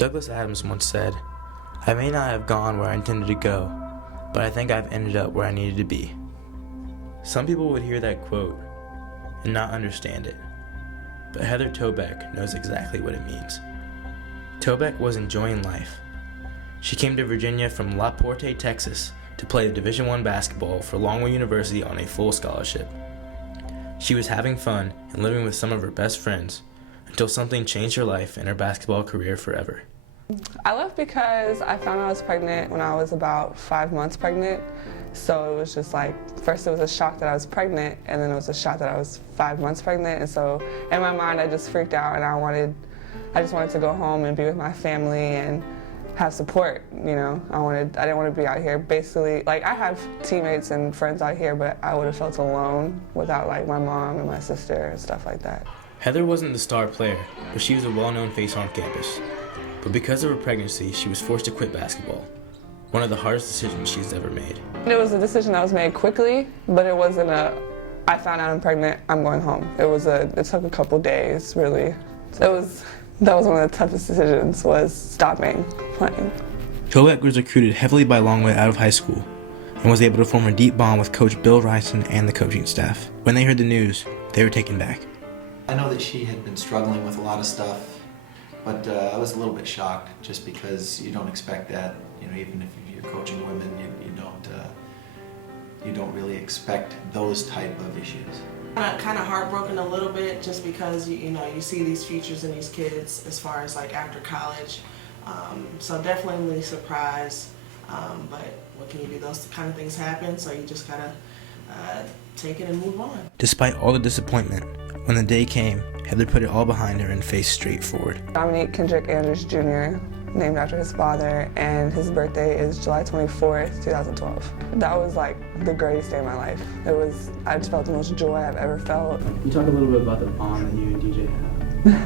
Douglas Adams once said, "I may not have gone where I intended to go, but I think I've ended up where I needed to be." Some people would hear that quote and not understand it, but Heather Tobeck knows exactly what it means. Tobeck was enjoying life. She came to Virginia from La Porte, Texas, to play Division I basketball for Longwood University on a full scholarship. She was having fun and living with some of her best friends until something changed her life and her basketball career forever. I left because I found out I was pregnant when I was about 5 months pregnant. So it was just like, first it was a shock that I was pregnant, and then it was a shock that I was 5 months pregnant. And so in my mind I just freaked out, and I just wanted to go home and be with my family and have support, you know. I didn't want to be out here basically, like I have teammates and friends out here, but I would have felt alone without like my mom and my sister and stuff like that. Heather wasn't the star player, but she was a well-known face on campus. But because of her pregnancy, she was forced to quit basketball, one of the hardest decisions she's ever made. It was a decision that was made quickly, but it wasn't I found out I'm pregnant, I'm going home. It took a couple days, really. That was one of the toughest decisions, was stopping playing. Tobeck was recruited heavily by Longwood out of high school and was able to form a deep bond with Coach Bill Ryson and the coaching staff. When they heard the news, they were taken back. I know that she had been struggling with a lot of stuff, but I was a little bit shocked just because you don't expect that. You know, even if you're coaching women, you don't really expect those type of issues. Kind of heartbroken a little bit, just because you see these futures in these kids as far as like after college. So definitely surprised, but what can you do? Those kind of things happen, so you just gotta take it and move on. Despite all the disappointment, when the day came, Heather put it all behind her and faced straight forward. Dominique Kendrick Andrews Jr., named after his father, and his birthday is July 24th, 2012. That was like the greatest day of my life. I just felt the most joy I've ever felt. Can you talk a little bit about the bond that you and DJ have?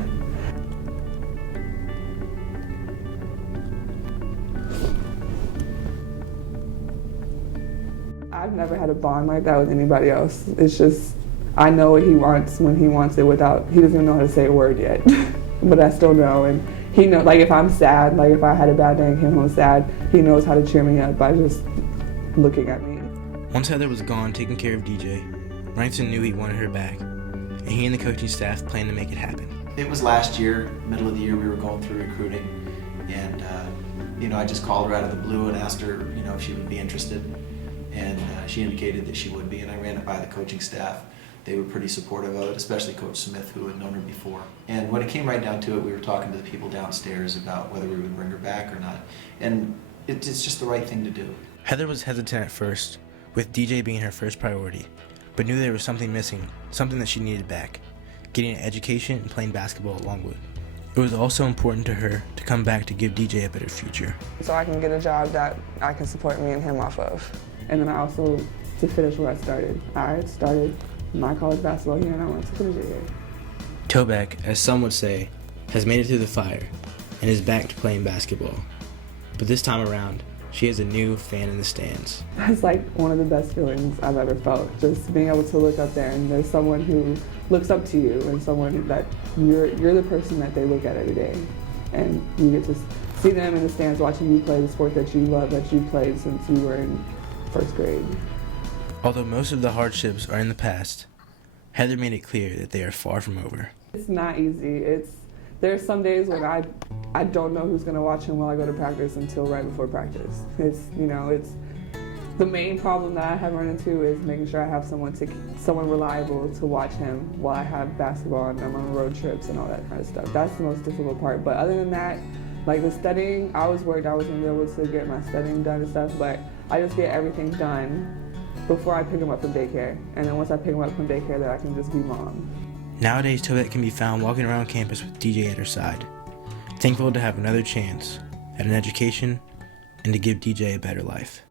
I've never had a bond like that with anybody else. It's just, I know what he wants when he wants it he doesn't even know how to say a word yet. But I still know, and he knows, like if I'm sad, like if I had a bad day and came home sad, he knows how to cheer me up by just looking at me. Once Heather was gone taking care of DJ, Ryson knew he wanted her back, and he and the coaching staff planned to make it happen. It was last year, middle of the year, we were going through recruiting, and I just called her out of the blue and asked her, if she would be interested, and she indicated that she would be, and I ran it by the coaching staff. They were pretty supportive of it, especially Coach Smith, who had known her before. And when it came right down to it, we were talking to the people downstairs about whether we would bring her back or not. And it's just the right thing to do. Heather was hesitant at first, with DJ being her first priority, but knew there was something missing, something that she needed back: getting an education and playing basketball at Longwood. It was also important to her to come back to give DJ a better future. So I can get a job that I can support me and him off of. And then I also, to finish where I started my college basketball here, and I wanted to finish it here. Tobeck, as some would say, has made it through the fire and is back to playing basketball. But this time around, she has a new fan in the stands. That's like one of the best feelings I've ever felt, just being able to look up there and there's someone who looks up to you, and someone that you're the person that they look at every day. And you get to see them in the stands watching you play the sport that you love, that you played since you were in first grade. Although most of the hardships are in the past, Heather made it clear that they are far from over. It's not easy. There's some days when I don't know who's going to watch him while I go to practice until right before practice. It's the main problem that I have run into is making sure I have someone reliable to watch him while I have basketball and I'm on road trips and all that kind of stuff. That's the most difficult part. But other than that, like the studying, I was worried I wasn't going to be able to get my studying done and stuff, but I just get everything done before I pick him up from daycare. And then once I pick him up from daycare, then I can just be mom. Nowadays, Tobeck can be found walking around campus with DJ at her side, thankful to have another chance at an education and to give DJ a better life.